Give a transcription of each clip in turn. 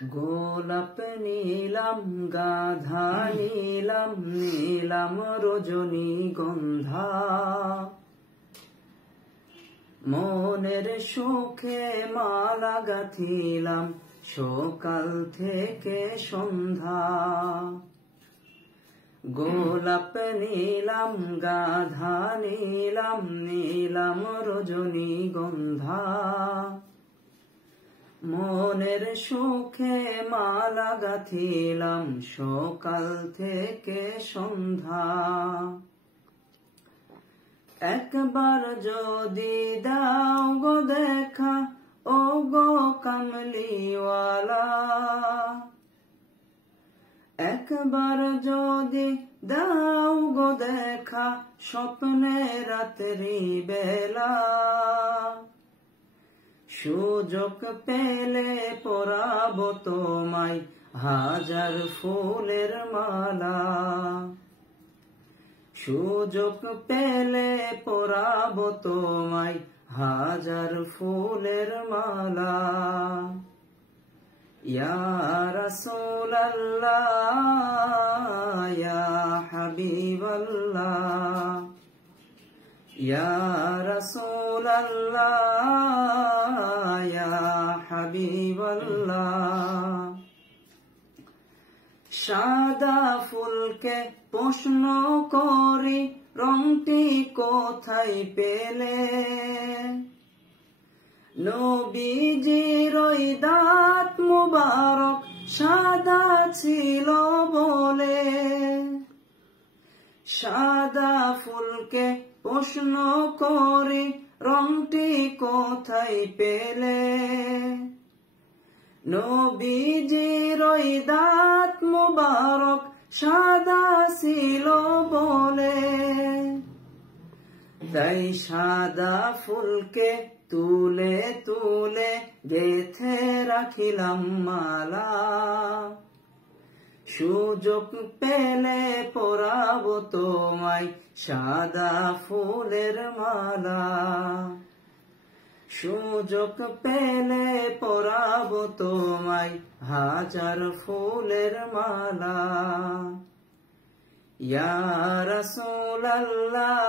গোলাপ নীলাম গাধা নীলাম নীলাম রজনীগন্ধা মনের সুখে মালা গাঁথিলাম সকাল থেকে সন্ধ্যা গোলাপ নীলাম গাধা নীলাম নীলাম রজনীগন্ধা মনের সুখে মালা গাঁথিলাম সকাল থেকে সন্ধ্যা একবার যদি দাও গো দেখা ও গো কামলিওয়ালা একবার যদি দাও গো দেখা স্বপ্নে রাত্রি বেলা সুযোগ পেলে পরাবো তোমায় হাজার ফুলের মালা সুযোগ পেলে পরাবো তোমায় হাজার ফুলের মালা ইয়া রাসূলুল্লাহ ইয়া হাবিবাল্লাহ ইয়া রাসূলুল্লাহ ইয়া হাবিবাল্লাহ সাদা ফুলকে প্রশ্ন করি রংটি কোথায় পেলে নবীজির ওই দাঁত মুবারক সাদা ছিল বলে সাদা ফুলকে প্রশ্ন করি রংটি কোথায় পেলে নবীজির ওই দাঁত মুবারক সাদা ছিল বলে তাই সাদা ফুলকে তুলে তুলে গেথে রাখিলাম মালা সুযোগ পেলে পরাবো তোমায় সাদা ফুলের মালা সুযোগ পেলে পরাবো তোমায় হাজার ফুলের মালা ইয়া রাসূলুল্লাহ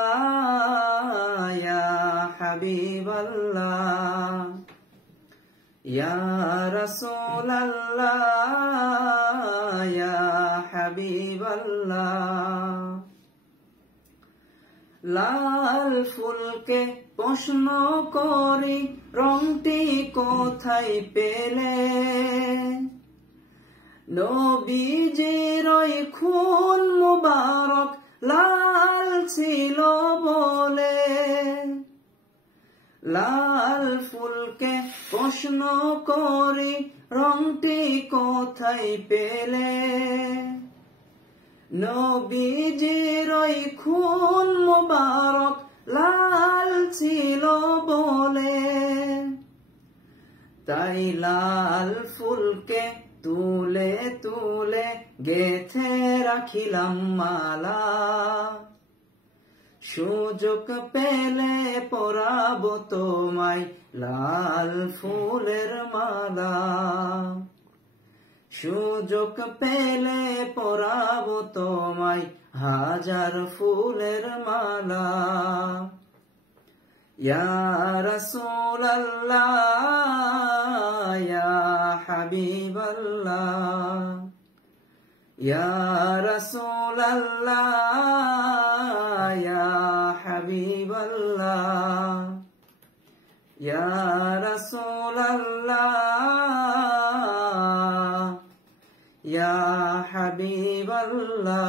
ইয়া হাবিবাল্লাহ ইয়া রাসূলুল্লাহ ইয়া হাবিবাল্লাহ লাল ফুলকে প্রশ্ন করি রংটি কোথায় পেলে নবীজির ওই খুন মুবারক লাল ছিল বলে লাল ফুলকে প্রশ্ন করি রংটি কোথায় পেলে নবীজির ওই খুন মুবারক লাল ছিল বলে তাই লাল ফুলকে তুলে তুলে গেথে রাখিলাম মালা সুযোগ পেলে পরাবো তোমায় লাল ফুলের মালা সুযোগ পেলে পরাবো তোমায় হাজার ফুলের মালা ইয়া রাসূলুল্লাহ ইয়া হাবিবাল্লাহ ইয়া রাসূলুল্লাহ ইয়া হাবিবাল্লাহ ইয়া রাসূলুল্লাহ ইয়া হাবিবাল্লাহ